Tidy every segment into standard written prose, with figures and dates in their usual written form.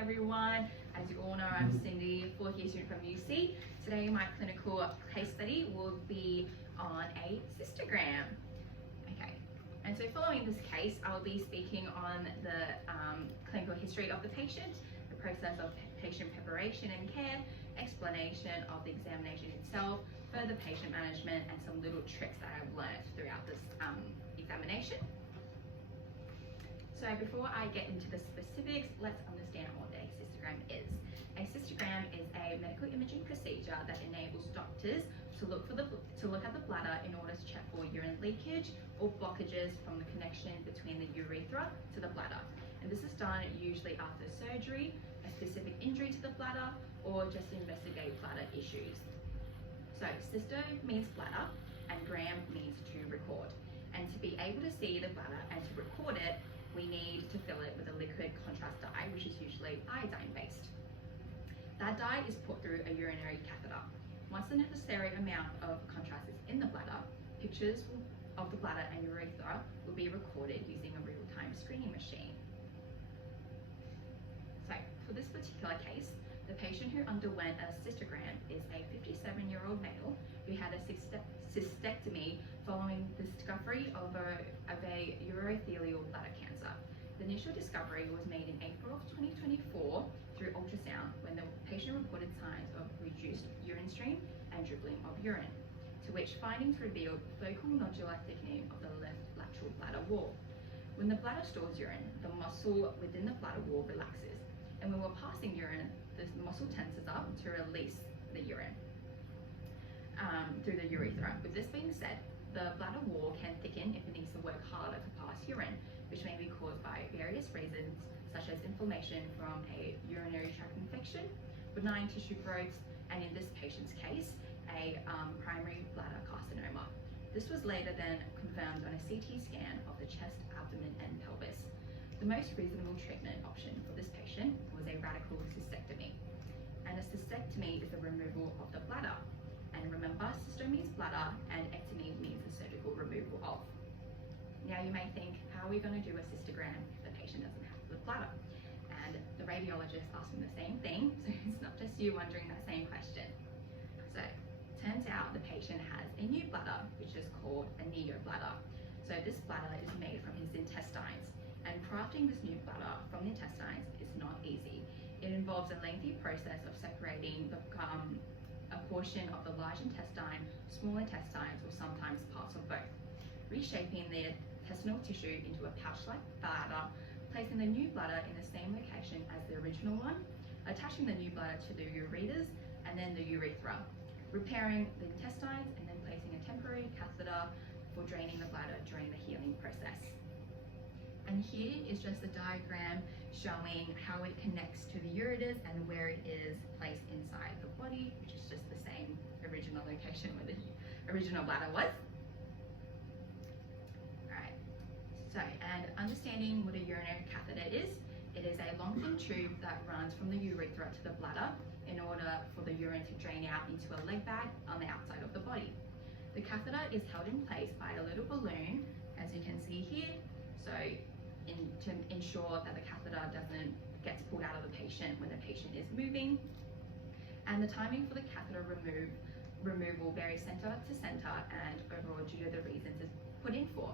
everyone. As you all know, I'm Cindy, fourth year student from UC. Today my clinical case study will be on a cystogram. Okay, and so following this case, I'll be speaking on the clinical history of the patient, the process of patient preparation and care, explanation of the examination itself, further patient management, and some little tricks that I've learned throughout this examination. So before I get into the specifics, let's understand what a cystogram is. A cystogram is a medical imaging procedure that enables doctors to look at the bladder in order to check for urine leakage or blockages from the connection between the urethra to the bladder. And this is done usually after surgery, a specific injury to the bladder, or just to investigate bladder issues. So cysto means bladder and gram means to record. And to be able to see the bladder and to record it, we need to fill it with a liquid contrast dye, which is usually iodine based. That dye is put through a urinary catheter. Once the necessary amount of contrast is in the bladder, pictures of the bladder and urethra will be recorded using a real-time screening machine. So for this particular case, the patient who underwent a cystogram is a 57-year-old male who had a cystectomy following the discovery of a urothelial bladder cancer. The initial discovery was made in April of 2024 through ultrasound when the patient reported signs of reduced urine stream and dribbling of urine, to which findings revealed focal nodular thickening of the left lateral bladder wall. When the bladder stores urine, the muscle within the bladder wall relaxes, and when we're passing urine, the muscle tenses up to release the urine through the urethra. With this being said, the bladder wall can thicken if it needs to work harder to pass urine, which may be caused by various reasons, such as inflammation from a urinary tract infection, benign tissue growths, and in this patient's case, a primary bladder carcinoma. This was later then confirmed on a CT scan of the chest, abdomen, and pelvis. The most reasonable treatment option for this patient was a radical cystectomy. And a cystectomy is the removal of the bladder. And remember, cysto means bladder and ectomy means the surgical removal of. Now you may think, how are we going to do a cystogram if the patient doesn't have the bladder? And the radiologist asked me the same thing, so it's not just you wondering that same question. So turns out the patient has a new bladder, which is called a neobladder. So this bladder is made from his intestines, and crafting this new bladder from the intestines is not easy. It involves a lengthy process of separating a portion of the large intestine, small intestines, or sometimes parts of both, reshaping the intestinal tissue into a pouch-like bladder, placing the new bladder in the same location as the original one, attaching the new bladder to the ureters and then the urethra, repairing the intestines, and then placing a temporary catheter for draining the bladder during the healing process. And here is just a diagram showing how it connects to the ureters and where it is placed inside the body, which is just the same original location where the original bladder was. Alright, so, and understanding what a urinary catheter is, it is a long thin tube that runs from the urethra to the bladder in order for the urine to drain out into a leg bag on the outside of the body. The catheter is held in place by a little balloon, as you can see here, so to ensure that the catheter gets pulled out of the patient when the patient is moving. And the timing for the catheter removal varies center to center and overall due to the reasons it's put in for.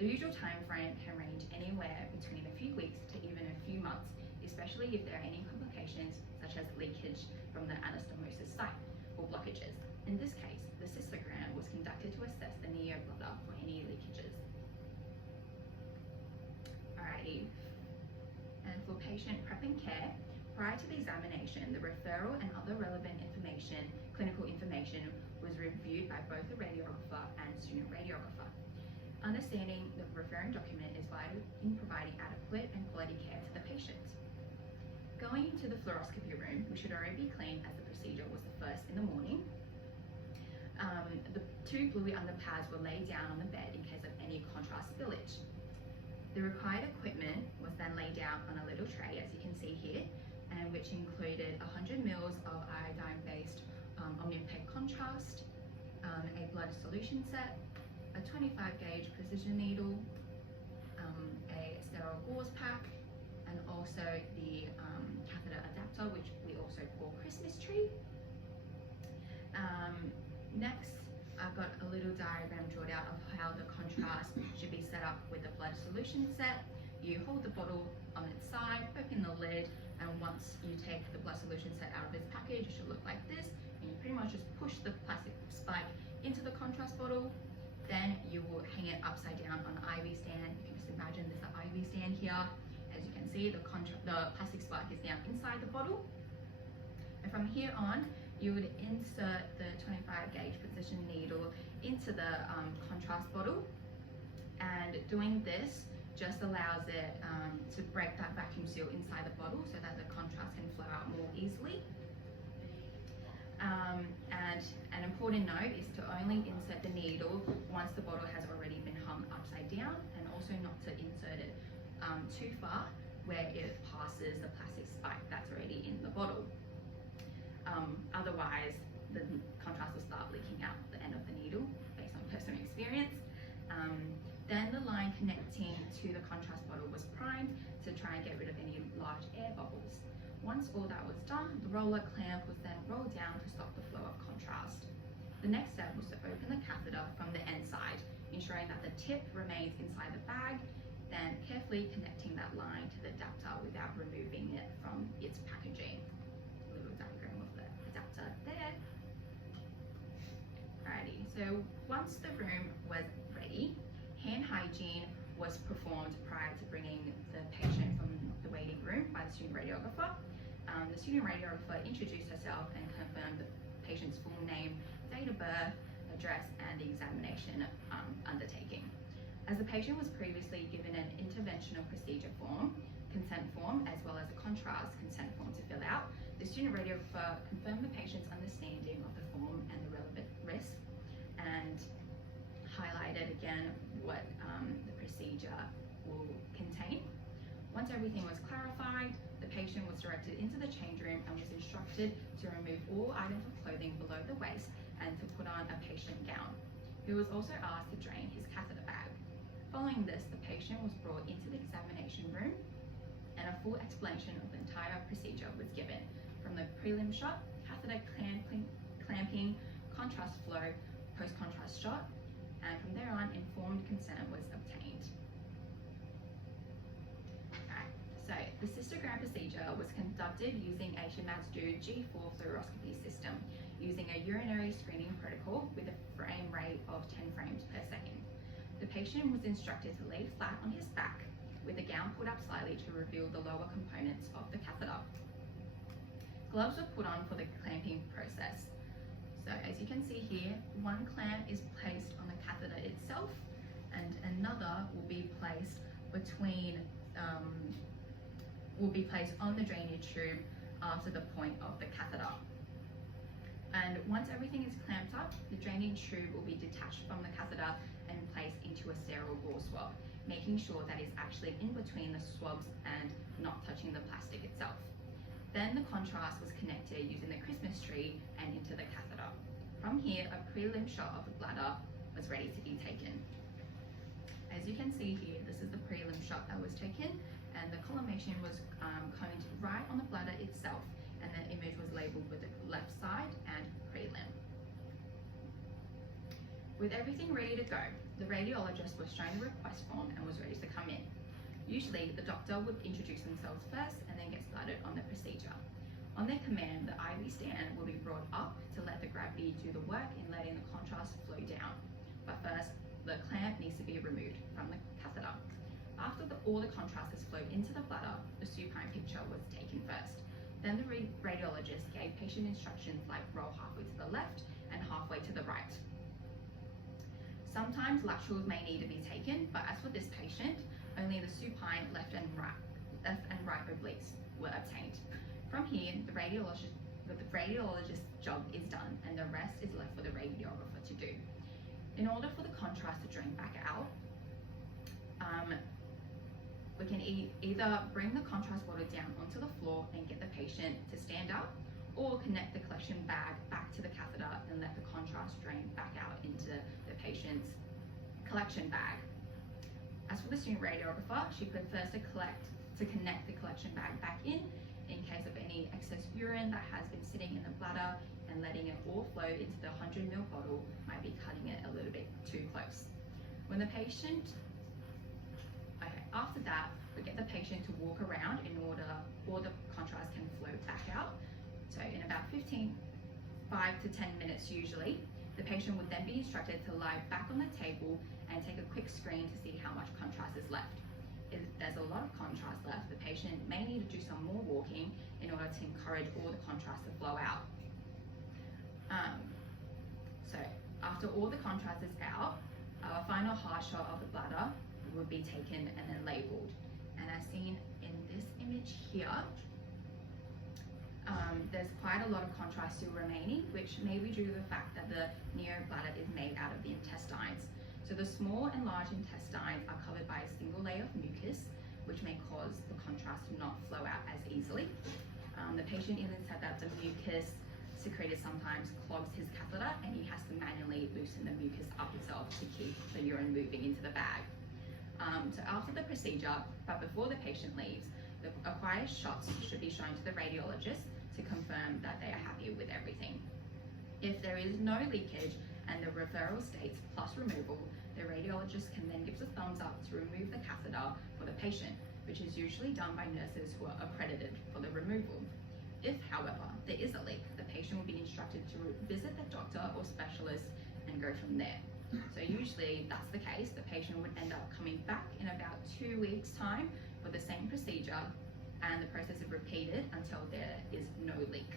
The usual time frame can range anywhere between a few weeks to even a few months, especially if there are any complications such as leakage from the anastomosis site or blockages. In this case, the cystogram was conducted to assess the neobladder for any leakages. Alrighty, and for patient prep and care, prior to the examination, the referral and other relevant information, clinical information, was reviewed by both the radiographer and student radiographer. Understanding the referring document is vital in providing adequate and quality care to the patient. Going into the fluoroscopy room, which should already be clean as the procedure was the first in the morning, the two bluey underpads were laid down on the bed in case of any contrast spillage. The required equipment was then laid out on a little tray, as you can see here, and which included 100 mils of iodine-based Omnipeg contrast, a blood solution set, a 25 gauge precision needle, a sterile gauze pack, and also the catheter Next, I've got a little diagram drawn out of how the contrast should be set up with the blood solution set. You hold the bottle on its side, open the lid, and once you take the blood solution set out of its package, it should look like this. And you pretty much just push the plastic spike into the contrast bottle. Then you will hang it upside down on an IV stand. You can just imagine there's an IV stand here. As you can see, the plastic spike is now inside the bottle. And from here on, you would insert the 25 gauge precision needle into the contrast bottle. And doing this just allows it to break that vacuum seal inside the bottle so that the contrast can flow out more easily. And an important note is to only insert the needle once the bottle has already been hung upside down, and also not to insert it too far where it passes the plastic spike that's already in the bottle. Otherwise, the contrast will start leaking out the end of the needle based on personal experience. Then the line connecting to the contrast bottle was primed to try and get rid of any large air bubbles. Once all that was done, the roller clamp was then rolled down to stop the flow of contrast. The next step was to open the catheter from the end side, ensuring that the tip remains inside the bag, then carefully connecting that line to the adapter without removing it from its packaging. A little diagram of the adapter there. Alrighty, so once the room was ready, hand hygiene was performed prior to bringing the patient from the waiting room by the student radiographer. The student radiographer introduced herself and confirmed the patient's full name, date of birth, address, and the examination undertaking. As the patient was previously given an interventional procedure form, consent form, as well as a contrast consent form to fill out, the student radiographer confirmed the patient's understanding of the form and the relevant risks, and highlighted again what the procedure will contain. Once everything was clarified, the patient was directed into the change room and was instructed to remove all items of clothing below the waist and to put on a patient gown. He was also asked to drain his catheter bag. Following this, the patient was brought into the examination room and a full explanation of the entire procedure was given, from the prelim shot, catheter clamping, contrast flow, post-contrast shot, and from there on, informed consent was obtained. Alright, so the cystogram procedure was conducted using a Shimadzu G4 fluoroscopy system, using a urinary screening protocol with a frame rate of 10 frames per second. The patient was instructed to lay flat on his back, with the gown pulled up slightly to reveal the lower components of the catheter. Gloves were put on for the clamping process. So as you can see here, one clamp is placed on the catheter itself, and another will be placed on the drainage tube after the point of the catheter. And once everything is clamped up, the drainage tube will be detached from the catheter and placed into a sterile raw swab, making sure that it's actually in between the swabs and not touching the plastic itself. Then the contrast was connected using the Christmas tree and into the catheter. From here, a prelim shot of the bladder was ready to be taken. As you can see here, this is the prelim shot that was taken, and the collimation was coned right on the bladder itself, and the image was labeled with the left side and prelim. With everything ready to go, the radiologist was shown the request form and was ready to come in. Usually, the doctor would introduce themselves first and then get started on the procedure. On their command, the IV stand will be brought up to let the gravity do the work in letting the contrast flow down. But first, the clamp needs to be removed from the catheter. After all the contrast has flowed into the bladder, the supine picture was taken first. Then the radiologist gave patient instructions like roll halfway to the left and halfway to the right. Sometimes laterals may need to be taken, but as for this patient, only the supine left and right obliques were obtained. From here, the radiologist's job is done, and the rest is left for the radiographer to do. In order for the contrast to drain back out, we can either bring the contrast bottle down onto the floor and get the patient to stand up, or connect the collection bag back to the catheter and let the contrast drain back out into the patient's collection bag. As for the student radiographer, she prefers to connect the collection bag back in case of any excess urine that has been sitting in the bladder, and and letting it all flow into the 100 ml bottle might be cutting it a little bit too close. When the patient, after that, we get the patient to walk around in order all the contrast can flow back out. So in about 5 to 10 minutes usually, the patient would then be instructed to lie back on the table and take a quick screen to see how much contrast is left. If there's a lot of contrast left, the patient may need to do some more walking in order to encourage all the contrast to flow out. So after all the contrast is out, our final hard shot of the bladder would be taken and then labeled. And as seen in this image here, there's quite a lot of contrast still remaining, which may be due to the fact that the neobladder is made out of the intestines. So the small and large intestines are covered by a single layer of mucus, which may cause the contrast to not flow out as easily. The patient even said that the mucus secreted sometimes clogs his catheter, and he has to manually loosen the mucus up himself to keep the urine moving into the bag. So after the procedure, but before the patient leaves, the acquired shots should be shown to the radiologist to confirm that they are happy with everything. If there is no leakage and the referral states plus removal, the radiologist can then give a thumbs up to remove the catheter for the patient, which is usually done by nurses who are accredited for the removal. If, however, there is a leak, the patient will be instructed to visit the doctor or specialist and go from there. So usually that's the case. The patient would end up coming back in about 2 weeks' time for the same procedure, and the process is repeated until there is no leak.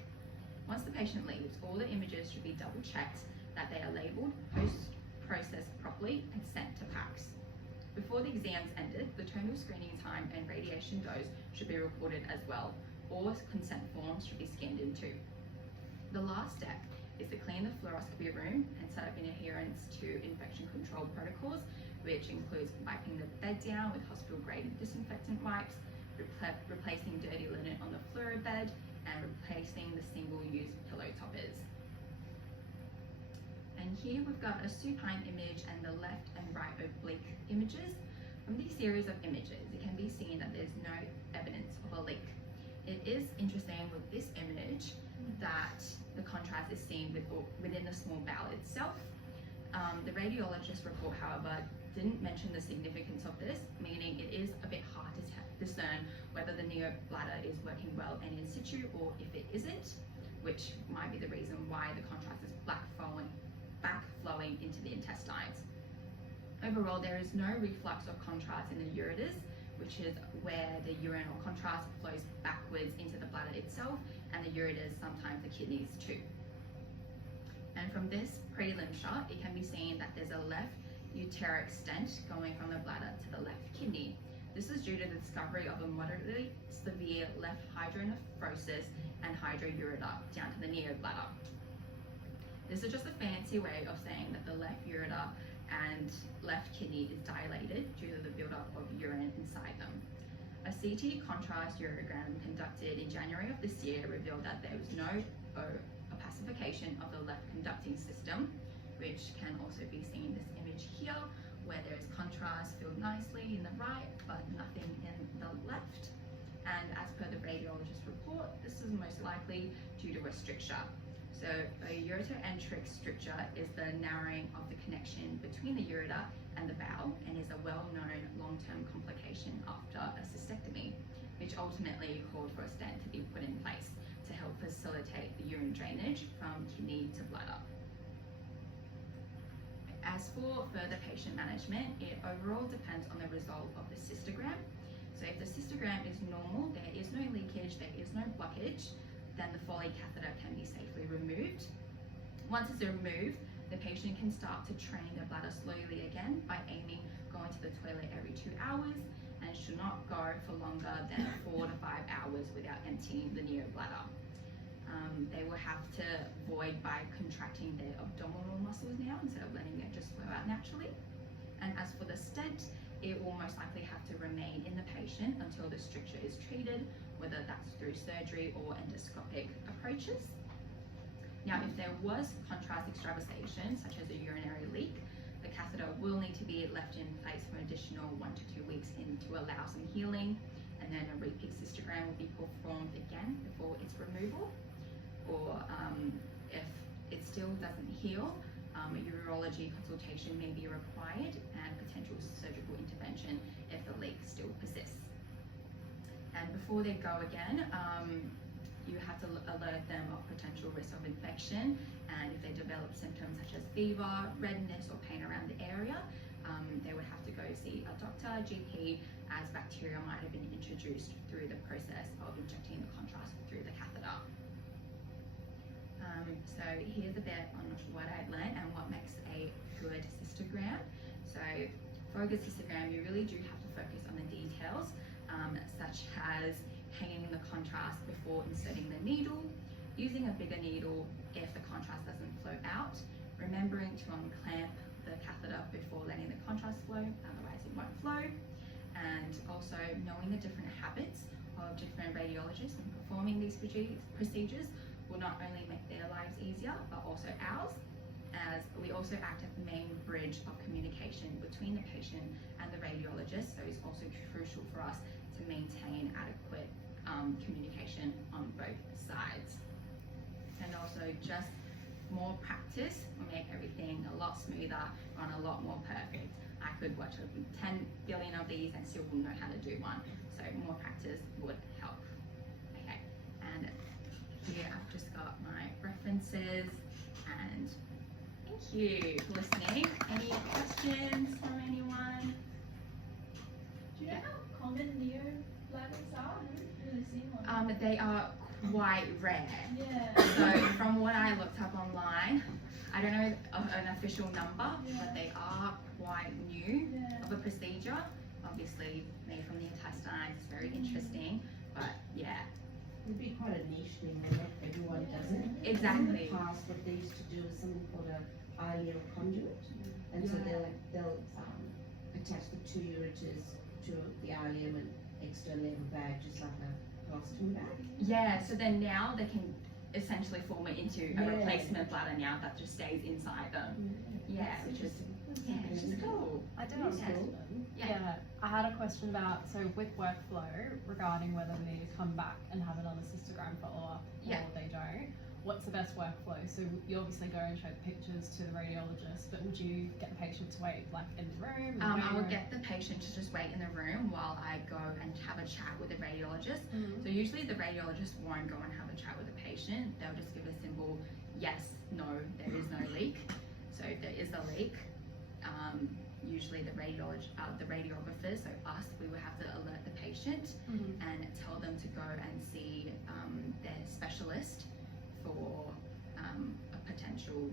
Once the patient leaves, all the images should be double checked that they are labeled, post-processed properly, and sent to PACS. Before the exams ended, the total screening time and radiation dose should be recorded as well. All consent forms should be scanned in too. The last step is to clean the fluoroscopy room and set up in adherence to infection control protocols, which includes wiping the bed down with hospital-grade disinfectant wipes, replacing dirty linen on the fluoro bed, and replacing the single-use pillow toppers. And here we've got a supine image and the left and right oblique images. From these series of images, it can be seen that there's no evidence of a leak. It is interesting with this image that the contrast is seen within the small bowel itself. The radiologist report, however, didn't mention the significance of this, meaning it is a bit hard to discern whether the neobladder is working well and in situ or if it isn't, which might be the reason why the contrast is back flowing into the intestines. Overall, there is no reflux of contrast in the ureters, which is where the urinal contrast flows backwards into the bladder itself, and the ureters, sometimes the kidneys too. And from this prelim shot, it can be seen that there's a left uteric stent going from the bladder to the left kidney. This is due to the discovery of a moderately severe left hydronephrosis and hydroureter down to the neobladder. This is just a fancy way of saying that the left ureter and left kidney is dilated due to the buildup of urine inside them. A CT contrast ureogram conducted in January of this year revealed that there was no opacification of the left conducting system, which can also be seen in this image here, where there is contrast filled nicely in the right, but nothing in the left. And as per the radiologist's report, this is most likely due to a stricture. So a ureteroenteric stricture is the narrowing of the connection between the ureter and the bowel, and is a well-known long-term complication after a cystectomy, which ultimately called for a stent to be put in place to help facilitate the urine drainage from kidney to bladder. As for further patient management, it overall depends on the result of the cystogram. So if the cystogram is normal, there is no leakage, there is no blockage, then the Foley catheter can be safely removed. Once it's removed, the patient can start to train their bladder slowly again by aiming going to the toilet every 2 hours, and should not go for longer than 4 to 5 hours without emptying the neobladder. They will have to void by contracting their abdominal muscles now instead of letting it just flow out naturally. And as for the stent, it will most likely have to remain in the patient until the stricture is treated, whether that's through surgery or endoscopic approaches. Now, if there was contrast extravasation, such as a urinary leak, the catheter will need to be left in place for an additional 1 to 2 weeks to allow some healing, and then a repeat cystogram will be performed again before its removal. Or If it still doesn't heal, a urology consultation may be required and potential surgical intervention if the leak still persists. And before they go again, you have to alert them of potential risk of infection, and if they develop symptoms such as fever, redness, or pain around the area, they would have to go see a doctor, GP, as bacteria might have been introduced through the process of injecting the contrast through the catheter. So here's a bit on what I've learned and what makes a good cystogram. So for a good cystogram, you really do have to focus on the details, such as hanging the contrast before inserting the needle, using a bigger needle if the contrast doesn't flow out, remembering to unclamp the catheter before letting the contrast flow, otherwise it won't flow, and also knowing the different habits of different radiologists in performing these procedures will not only make their lives easier, but also ours, as we also act as the main bridge of communication between the patient and the radiologist, so it's also crucial for us to maintain adequate communication on both sides. And also just more practice will make everything a lot smoother, run a lot more perfect. I could watch 10 billion of these and still wouldn't know how to do one, so more practice would help. Okay, and here I've just got my references, and thank you for listening. Any questions from anyone? Do you know how common neobladders are? I haven't really seen one. They are quite rare. Yeah. So from what I looked up online, I don't know an official number, but they are quite new of a procedure. Obviously made from the intestines, it's very interesting, but yeah. It'd be quite a niche thing, wouldn't it? Everyone does it. Exactly. In the past, what they used to do is something called a ileal conduit, and so they'll attach the two ureters to the ileum and externally have a bag, just like a colostrum bag. Yeah, so then now they can essentially form it into a Yeah. replacement bladder now that just stays inside them. Yeah, which is cool. I did have a Yeah. question. Yeah. I had a question about, so with workflow regarding whether they need to come back and have another cystogram follow-up or Yeah. they don't. What's the best workflow? So you obviously go and show the pictures to the radiologist, but would you get the patient to wait like in the room? I would get the patient to just wait in the room while I go and have a chat with the radiologist. Mhm. So usually the radiologist won't go and have a chat with the patient. They'll just give a simple yes, no, there is no leak. So if there is a leak, usually the radiographers, so us, we will have to alert the patient Mhm. and tell them to go and see their specialist for a potential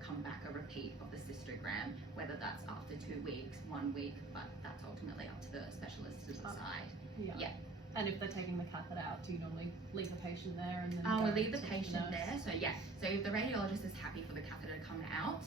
comeback, a repeat of the cystogram, whether that's after 2 weeks, 1 week, but that's ultimately up to the specialist to decide. Yeah. And if they're taking the catheter out, do you normally leave the patient there and then We'll go leave the to patient nurse? there. So yeah, so if the radiologist is happy for the catheter to come out,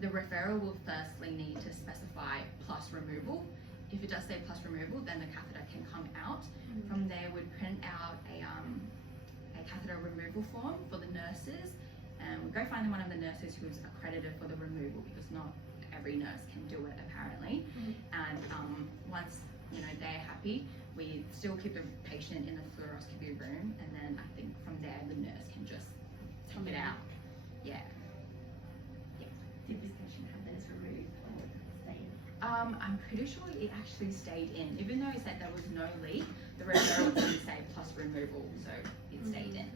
the referrer will firstly need to specify plus removal. If it does say plus removal, then the catheter can come out. Mhm. From there, we'd print out a catheter removal form for the nurses, and we'd go find one of the nurses who's accredited for the removal, because not every nurse can do it apparently. Mhm. And once they're happy, we still keep the patient in the fluoroscopy room, and then I think from there the nurse can just take it out. Yeah. Did this patient have those removed or stayed? I'm pretty sure it actually stayed in, even though it said there was no leak. The referral didn't say plus removal, so it stayed in.